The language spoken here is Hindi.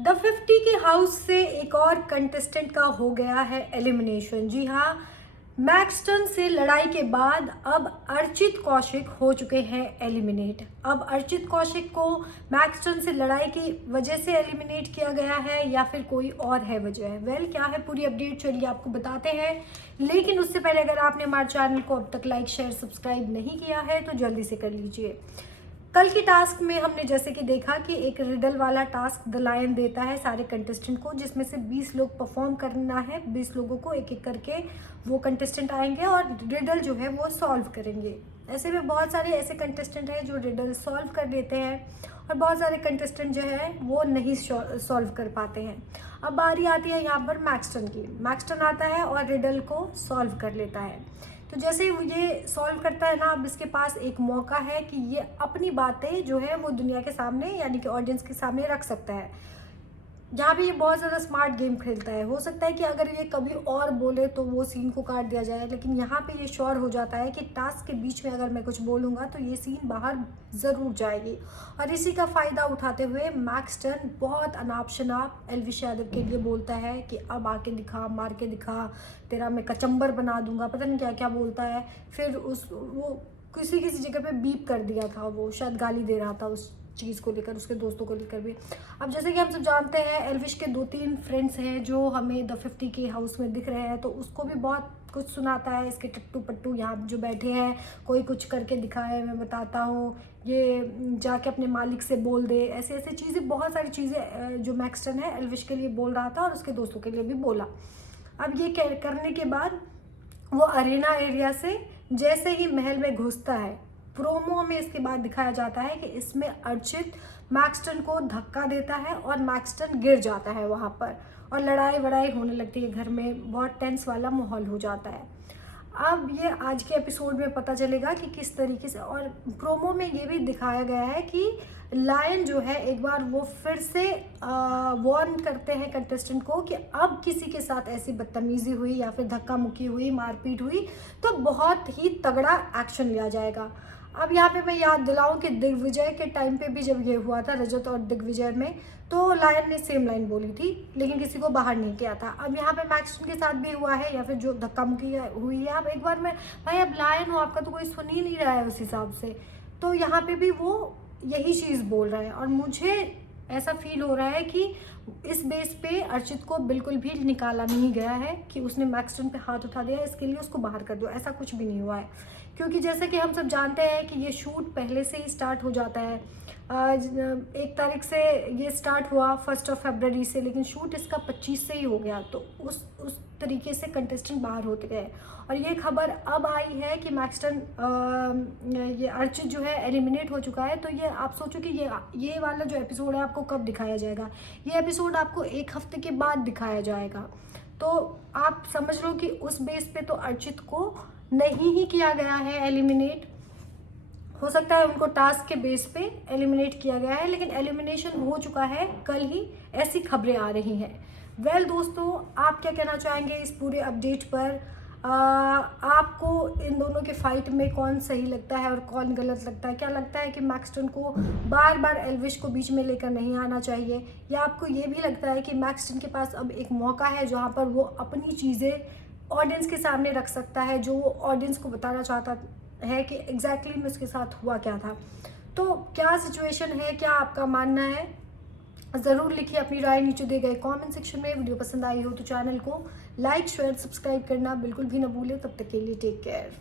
द 50 के हाउस से एक और कंटेस्टेंट का हो गया है एलिमिनेशन। जी हाँ, मैक्सटन से लड़ाई के बाद अब अर्चित कौशिक हो चुके हैं एलिमिनेट। अब अर्चित कौशिक को मैक्सटन से लड़ाई की वजह से एलिमिनेट किया गया है या फिर कोई और है वजह? क्या है पूरी अपडेट, चलिए आपको बताते हैं। लेकिन उससे पहले अगर आपने हमारे चैनल को अब तक लाइक शेयर सब्सक्राइब नहीं किया है तो जल्दी से कर लीजिए। कल की टास्क में हमने जैसे कि देखा कि एक रिडल वाला टास्क द लायन देता है सारे कंटेस्टेंट को, जिसमें से 20 लोग परफॉर्म करना है। 20 लोगों को एक एक करके वो कंटेस्टेंट आएंगे और रिडल जो है वो सॉल्व करेंगे। ऐसे में बहुत सारे ऐसे कंटेस्टेंट हैं जो रिडल सॉल्व कर लेते हैं और बहुत सारे कंटेस्टेंट जो है वो नहीं सॉल्व कर पाते हैं। अब बारी आती है यहाँ पर मैक्सटन की। मैक्सटन आता है और रिडल को सॉल्व कर लेता है। तो जैसे ये सॉल्व करता है ना, अब इसके पास एक मौका है कि ये अपनी बातें जो है वो दुनिया के सामने यानी कि ऑडियंस के सामने रख सकता है। यहाँ पे ये बहुत ज़्यादा स्मार्ट गेम खेलता है। हो सकता है कि अगर ये कभी और बोले तो वो सीन को काट दिया जाए, लेकिन यहाँ पे ये श्योर हो जाता है कि टास्क के बीच में अगर मैं कुछ बोलूँगा तो ये सीन बाहर ज़रूर जाएगी। और इसी का फ़ायदा उठाते हुए मैक्सटन बहुत अनाप शनाप एल्विश यादव के लिए बोलता है कि अब आके दिखा, मार के दिखा, तेरा मैं कचम्बर बना दूंगा, पता नहीं क्या क्या बोलता है। फिर वो किसी जगह पे बीप कर दिया था, वो शायद गाली दे रहा था उस चीज़ को लेकर, उसके दोस्तों को लेकर भी। अब जैसे कि हम सब जानते हैं एल्विश के 2-3 फ्रेंड्स हैं जो हमें द 50 के हाउस में दिख रहे हैं, तो उसको भी बहुत कुछ सुनाता है। इसके टट्टू पट्टू यहाँ जो बैठे हैं, कोई कुछ करके दिखाए, मैं बताता हूँ, ये जाके अपने मालिक से बोल दे, ऐसे ऐसे चीज़ें, बहुत सारी चीज़ें जो मैक्सटन है एल्विश के लिए बोल रहा था और उसके दोस्तों के लिए भी बोला। अब ये करने के बाद वो अरेना एरिया से जैसे ही महल में घुसता है, प्रोमो में इसके बाद दिखाया जाता है कि इसमें अर्चित मैक्सटन को धक्का देता है और मैक्सटन गिर जाता है वहाँ पर, और लड़ाई वड़ाई होने लगती है घर में, बहुत टेंस वाला माहौल हो जाता है। अब ये आज के एपिसोड में पता चलेगा कि किस तरीके से, और प्रोमो में ये भी दिखाया गया है कि लायन जो है एक बार वो फिर से वार्न करते हैं कंटेस्टेंट को कि अब किसी के साथ ऐसी बदतमीजी हुई या फिर धक्का मुक्की हुई, मारपीट हुई तो बहुत ही तगड़ा एक्शन लिया जाएगा। अब यहाँ पे मैं याद दिलाऊं कि दिग्विजय के टाइम पे भी जब ये हुआ था, रजत और दिग्विजय में, तो लायन ने सेम लाइन बोली थी लेकिन किसी को बाहर नहीं किया था। अब यहाँ पे मैक्सटन के साथ भी हुआ है या फिर जो धक्का मुक्की हुई है, अब एक बार मैं, भाई अब लायन हो, आपका तो कोई सुन ही नहीं रहा है उस हिसाब से, तो यहाँ पे भी वो यही चीज़ बोल रहा है। और मुझे ऐसा फील हो रहा है कि इस बेस पे अर्चित को बिल्कुल भी निकाला नहीं गया है कि उसने मैक्सटन पे हाथ उठा दिया इसके लिए उसको बाहर कर दो, ऐसा कुछ भी नहीं हुआ है। क्योंकि जैसे कि हम सब जानते हैं कि ये शूट पहले से ही स्टार्ट हो जाता है। 1 तारीख से ये स्टार्ट हुआ 1 फरवरी से, लेकिन शूट इसका 25 से ही हो गया, तो उस तरीके से कंटेस्टेंट बाहर होते गए। और ये खबर अब आई है कि मैक्सटन ये अर्चित जो है एलिमिनेट हो चुका है। तो ये आप सोचो कि ये वाला जो एपिसोड है आपको कब दिखाया जाएगा? ये एपिसोड आपको 1 हफ्ते के बाद दिखाया जाएगा। तो आप समझ लो कि उस बेस पे तो अर्चित को नहीं ही किया गया है एलिमिनेट। हो सकता है उनको टास्क के बेस पे एलिमिनेट किया गया है, लेकिन एलिमिनेशन हो चुका है कल ही, ऐसी खबरें आ रही हैं। दोस्तों, आप क्या कहना चाहेंगे इस पूरे अपडेट पर? आपको इन दोनों के फाइट में कौन सही लगता है और कौन गलत लगता है? क्या लगता है कि मैक्सटन को बार बार एल्विश को बीच में लेकर नहीं आना चाहिए, या आपको ये भी लगता है कि मैक्सटन के पास अब एक मौका है जहाँ पर वो अपनी चीज़ें ऑडियंस के सामने रख सकता है, जो वो ऑडियंस को बताना चाहता है कि एग्जैक्टली में उसके साथ हुआ क्या था? तो क्या सिचुएशन है, क्या आपका मानना है? ज़रूर लिखिए अपनी राय नीचे दिए गए कमेंट सेक्शन में। वीडियो पसंद आई हो तो चैनल को लाइक शेयर सब्सक्राइब करना बिल्कुल भी ना भूलें। तब तक के लिए टेक केयर।